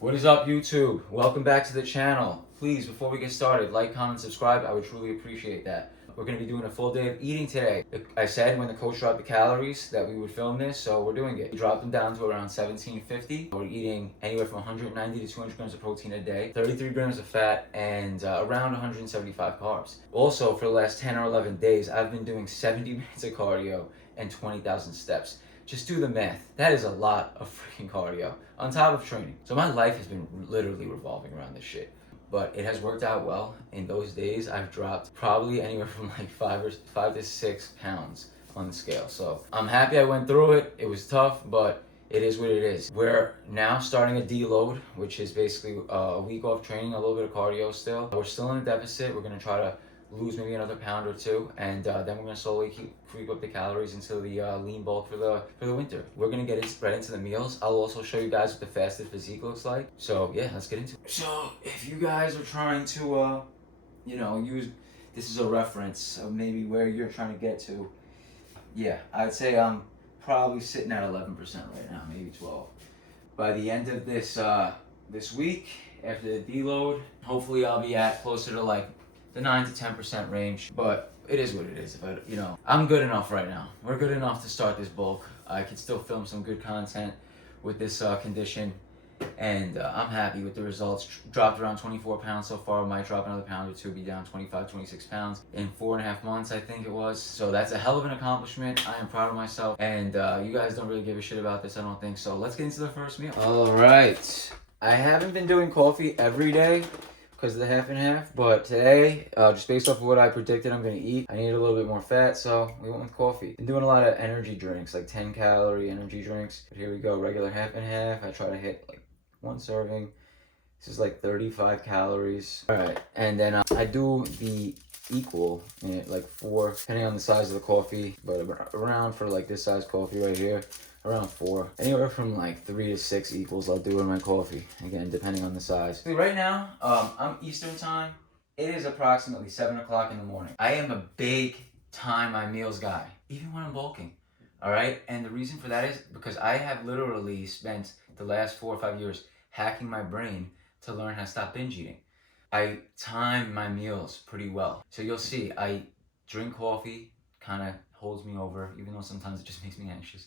What is up, YouTube? Welcome back to the channel. Please, before we get started, like, comment, subscribe. I would truly appreciate that. We're going to be doing a full day of eating today. I said when the coach dropped the calories that we would film this, so we're doing it. We dropped them down to around 1750. We're eating anywhere from 190 to 200 grams of protein a day, 33 grams of fat, and around 175 carbs. Also, for the last 10 or 11 days, I've been doing 70 minutes of cardio and 20,000 steps. Just do the math. That is a lot of freaking cardio on top of training. So my life has been literally revolving around this shit. But it has worked out well. In those days, I've dropped probably anywhere from like 5 to 6 pounds on the scale. So I'm happy I went through it. It was tough, but it is what it is. We're now starting a deload, which is basically a week off training, a little bit of cardio still. We're still in a deficit. We're gonna try to lose maybe another pound or two, and then we're gonna slowly creep up the calories into the lean bulk for the winter. We're gonna get right into the meals. I'll also show you guys what the fasted physique looks like. So yeah, let's get into it. So if you guys are trying to use this as a reference of maybe where you're trying to get to, yeah, I'd say I'm probably sitting at 11% right now, maybe 12. By the end of this week, after the deload, hopefully I'll be at closer to like the 9 to 10% range, but it is what it is. But I'm good enough right now. We're good enough to start this bulk. I can still film some good content with this condition, and I'm happy with the results. Dropped around 24 pounds so far. Might drop another pound or two, be down 25, 26 pounds in 4.5 months, I think it was. So that's a hell of an accomplishment. I am proud of myself, and you guys don't really give a shit about this, I don't think. So let's get into the first meal. All right. I haven't been doing coffee every day because of the half and half, but today, just based off of what I predicted I'm gonna eat, I need a little bit more fat, so we went with coffee. Been doing a lot of energy drinks, like 10-calorie energy drinks. But here we go, regular half and half. I try to hit like 1 serving. This is like 35 calories. All right, and then I do the equal in it, like 4, depending on the size of the coffee, but around for like this size coffee right here, around 4. Anywhere from like 3 to 6 equals I'll do in my coffee. Again, depending on the size. Right now, I'm Eastern time. It is approximately 7 o'clock in the morning. I am a big time my meals guy, even when I'm bulking. All right, and the reason for that is because I have literally spent the last 4 or 5 years hacking my brain to learn how to stop binge eating. I time my meals pretty well. So you'll see, I drink coffee, kind of holds me over, even though sometimes it just makes me anxious.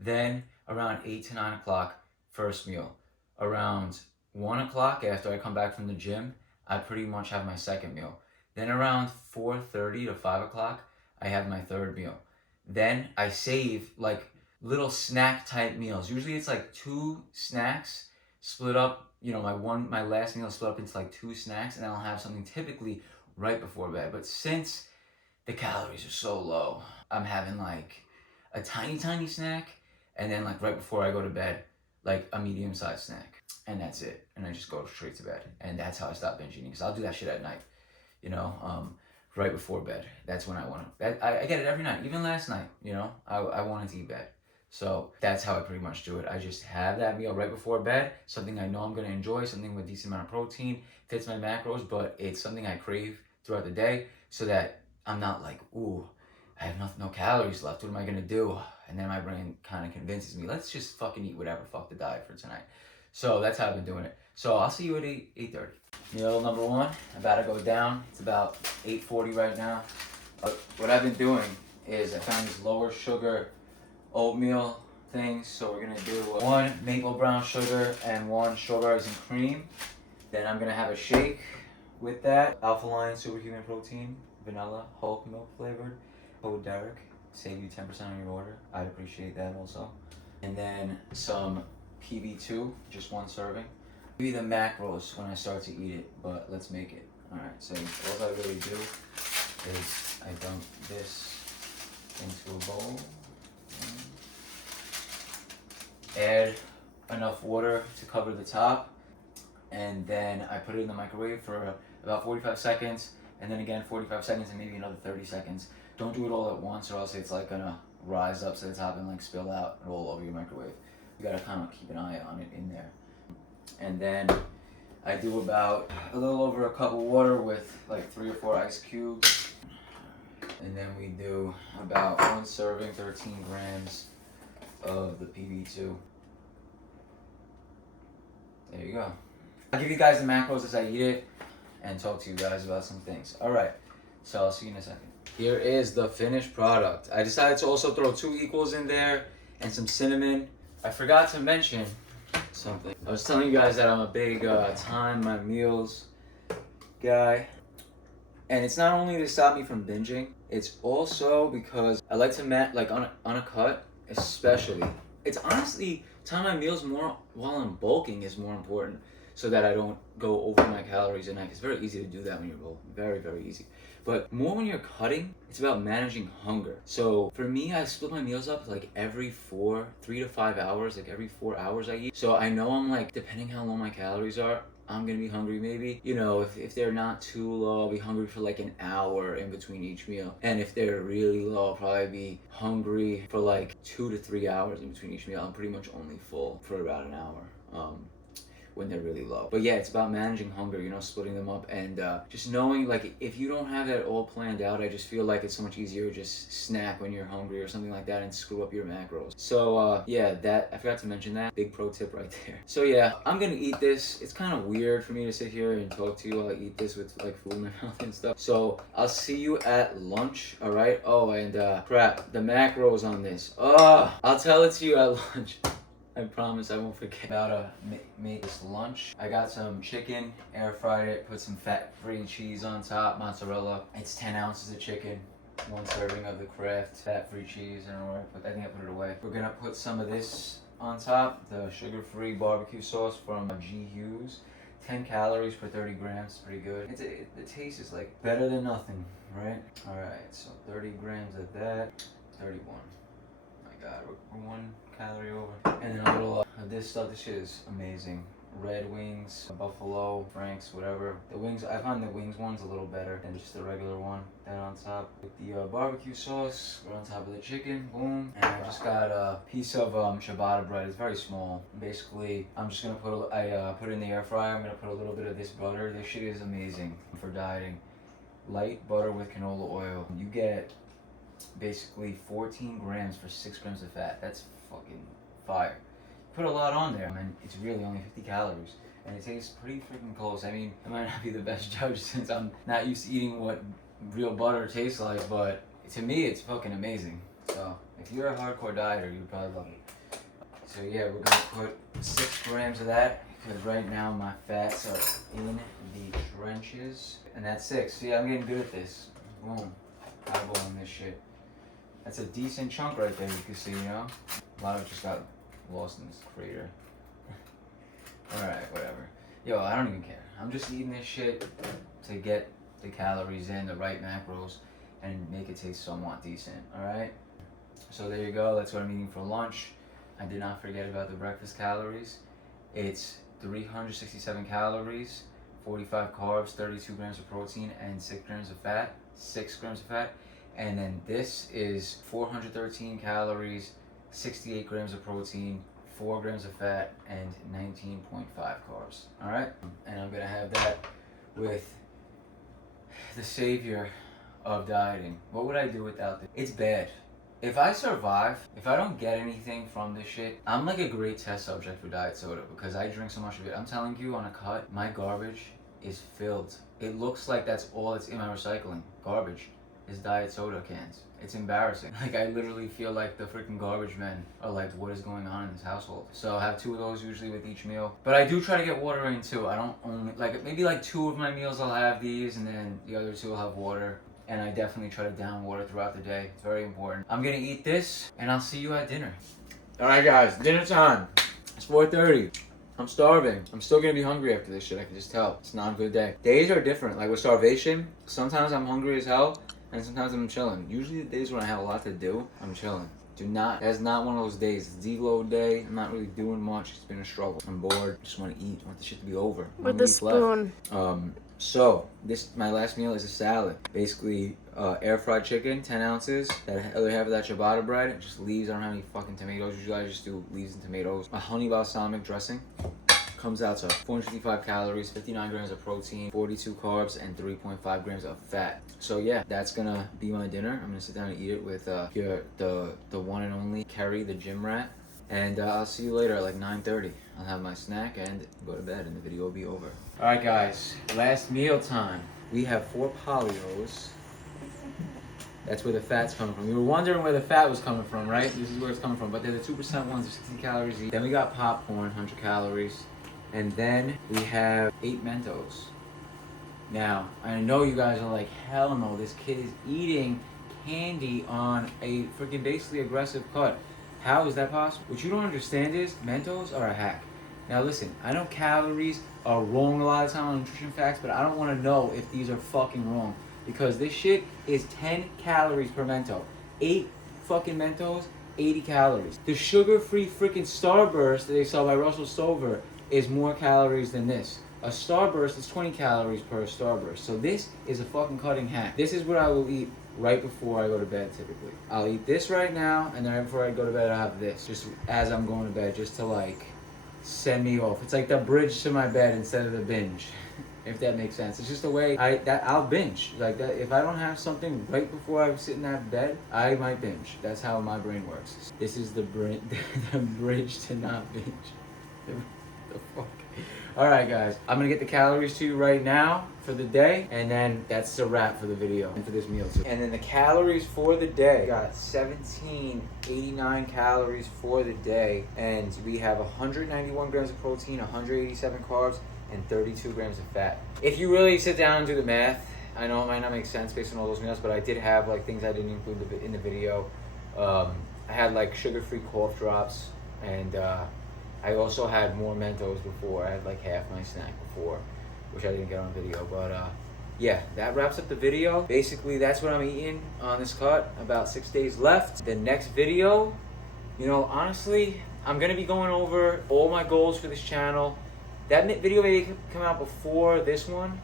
Then around 8 to 9 o'clock, first meal. Around 1 o'clock, after I come back from the gym, I pretty much have my second meal. Then around 4:30 to 5 o'clock, I have my third meal. Then I save like little snack type meals. Usually it's like 2 snacks split up. My last meal is split up into like 2 snacks, and I'll have something typically right before bed. But since the calories are so low, I'm having like a tiny snack, and then like right before I go to bed, like a medium-sized snack, and that's it. And I just go straight to bed, and that's how I stop binge eating. Because I'll do that shit at night, right before bed. That's when I want to. I get it every night, even last night. I wanted to eat bed. So that's how I pretty much do it. I just have that meal right before bed, something I know I'm going to enjoy, something with a decent amount of protein, fits my macros, but it's something I crave throughout the day, so that I'm not like, ooh, I have no calories left. What am I going to do? And then my brain kind of convinces me, let's just fucking eat whatever. Fuck the diet for tonight. So that's how I've been doing it. So I'll see you at 8:30. Meal number 1, about to go down. It's about 8:40 right now. What I've been doing is I found these lower sugar oatmeal things. So we're going to do 1 maple brown sugar and 1 strawberries and cream. Then I'm going to have a shake with that. Alpha Lion Superhuman Protein, vanilla, Hulk milk flavored. Code Derick, save you 10% on your order. I'd appreciate that also. And then some PB2, just 1 serving. Maybe the macros when I start to eat it, but let's make it. All right, so all I really do is I dump this into a bowl. Add enough water to cover the top, and then I put it in the microwave for about 45 seconds, and then again 45 seconds, and maybe another 30 seconds. Don't do it all at once, or else it's like gonna rise up to the top and like spill out all over your microwave. You gotta kind of keep an eye on it in there. And then I do about a little over a cup of water with like 3 or 4 ice cubes. And then we do about 1 serving, 13 grams of the PB2. There you go. I'll give you guys the macros as I eat it and talk to you guys about some things. All right, so I'll see you in a second. Here is the finished product. I decided to also throw 2 equals in there and some cinnamon. I forgot to mention something. I was telling you guys that I'm a big time my meals guy. And it's not only to stop me from binging, it's also because I like to like on a cut, especially. It's honestly, time my meals more while I'm bulking is more important so that I don't go over my calories at night. It's very easy to do that when you're bulking. Very, very easy. But more when you're cutting, it's about managing hunger. So for me, I split my meals up like every 3 to 5 hours, like every 4 hours I eat. So I know I'm like, depending how low my calories are, I'm gonna be hungry maybe. You know, if they're not too low, I'll be hungry for like an hour in between each meal. And if they're really low, I'll probably be hungry for like 2 to 3 hours in between each meal. I'm pretty much only full for about an hour. When they're really low. But yeah, it's about managing hunger, you know, splitting them up and just knowing, like, if you don't have that all planned out, I just feel like it's so much easier to just snack when you're hungry or something like that and screw up your macros. So yeah, that, I forgot to mention that. Big pro tip right there. So yeah, I'm gonna eat this. It's kind of weird for me to sit here and talk to you while I eat this with like food in my mouth and stuff. So I'll see you at lunch, all right? Oh, and crap, the macros on this. I'll tell it to you at lunch. I promise I won't forget. About to make this lunch. I got some chicken, air fried it, put some fat-free cheese on top, mozzarella. It's 10 ounces of chicken, 1 serving of the Kraft fat-free cheese, and I think I put it away. We're gonna put some of this on top, the sugar-free barbecue sauce from G. Hughes. 10 calories per 30 grams, pretty good. The taste is like better than nothing, right? All right, so 30 grams of that, 31. My God, we're 1 calorie over. And then a little of this stuff. This shit is amazing. Red Wings, Buffalo, Frank's, whatever. The wings, I find the wings one's a little better than just the regular one. Then on top with the barbecue sauce, right on top of the chicken, boom. And I just got a piece of ciabatta bread. It's very small. Basically, I'm just gonna put it in the air fryer. I'm gonna put a little bit of this butter. This shit is amazing for dieting. Light butter with canola oil. You get basically 14 grams for 6 grams of fat. That's fucking fire. Put a lot on there. I mean, it's really only 50 calories. And it tastes pretty freaking close. I mean, I might not be the best judge since I'm not used to eating what real butter tastes like, but to me, it's fucking amazing. So, if you're a hardcore dieter, you'd probably love it. So yeah, we're gonna put 6 grams of that, because right now my fats are in the trenches. And that's 6. See, I'm getting good at this. Boom. Eyeballing this shit. That's a decent chunk right there, you can see, you know? A lot of it just got lost in this crater. Alright, whatever. Yo, I don't even care. I'm just eating this shit to get the calories in, the right macros, and make it taste somewhat decent, alright? So there you go, that's what I'm eating for lunch. I did not forget about the breakfast calories. It's 367 calories, 45 carbs, 32 grams of protein, and 6 grams of fat. 6 grams of fat. And then this is 413 calories, 68 grams of protein, 4 grams of fat, and 19.5 carbs. All right? And I'm gonna have that with the savior of dieting. What would I do without this? It's bad. If I survive, if I don't get anything from this shit, I'm like a great test subject for diet soda because I drink so much of it. I'm telling you, on a cut, my garbage is filled. It looks like that's all that's in my recycling. Garbage is diet soda cans. It's embarrassing. Like, I literally feel like the freaking garbage men are like, what is going on in this household? So I have 2 of those usually with each meal. But I do try to get water in too. I don't only, like, maybe like 2 of my meals I'll have these and then the other 2 will have water. And I definitely try to down water throughout the day. It's very important. I'm gonna eat this and I'll see you at dinner. All right guys, dinner time. It's 4:30. I'm starving. I'm still gonna be hungry after this shit, I can just tell. It's not a good day. Days are different. Like with starvation, sometimes I'm hungry as hell and sometimes I'm chilling. Usually the days when I have a lot to do, I'm chilling. That's not one of those days. It's deload day. I'm not really doing much. It's been a struggle. I'm bored. Just want to eat. I want the shit to be over. With the spoon. So my last meal is a salad. Basically, air fried chicken, 10 ounces. That other half of that ciabatta bread, just leaves. I don't have any fucking tomatoes. Usually I just do leaves and tomatoes. A honey balsamic dressing. Comes out to 455 calories, 59 grams of protein, 42 carbs, and 3.5 grams of fat. So yeah, that's gonna be my dinner. I'm gonna sit down and eat it with the one and only Kerry, the gym rat. And I'll see you later at like 9:30. I'll have my snack and go to bed and the video will be over. All right, guys, last meal time. We have 4 Polios. That's where the fat's coming from. You were wondering where the fat was coming from, right? This is where it's coming from. But they're the 2% ones, 60 calories each. Then we got popcorn, 100 calories. And then we have 8 Mentos. Now, I know you guys are like, hell no, this kid is eating candy on a freaking basically aggressive cut. How is that possible? What you don't understand is Mentos are a hack. Now listen, I know calories are wrong a lot of time on nutrition facts, but I don't want to know if these are fucking wrong. Because this shit is 10 calories per Mento. 8 fucking Mentos, 80 calories. The sugar-free freaking Starburst that they sell by Russell Stover is more calories than this. A Starburst is 20 calories per Starburst. So this is a fucking cutting hack. This is what I will eat right before I go to bed typically. I'll eat this right now, and then right before I go to bed I'll have this. Just as I'm going to bed, just to like send me off. It's like the bridge to my bed instead of the binge. If that makes sense. It's just the way I'll binge. Like that, if I don't have something right before I sit in that bed, I might binge. That's how my brain works. This is the bridge to not binge. The fuck? Alright guys, I'm gonna get the calories to you right now for the day, and then that's a wrap for the video and for this meal too. And then the calories for the day, got 1789 calories for the day, and we have 191 grams of protein, 187 carbs, and 32 grams of fat. If you really sit down and do the math, I know it might not make sense based on all those meals, but I did have like things I didn't include in the video. I had like sugar-free cough drops, and I also had more Mentos before. I had like half my snack before, which I didn't get on video, but yeah, that wraps up the video. Basically, that's what I'm eating on this cut. About 6 days left. The next video, you know, honestly, I'm gonna be going over all my goals for this channel. That video may come out before this one.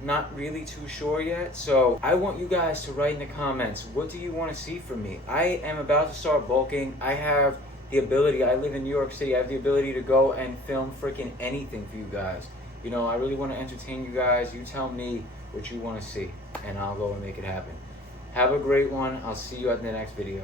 Not really too sure yet. So I want you guys to write in the comments, what do you want to see from me? I am about to start bulking. I have the ability, I live in New York City, I have the ability to go and film freaking anything for you guys. You know, I really want to entertain you guys. You tell me what you want to see, and I'll go and make it happen. Have a great one. I'll see you at the next video.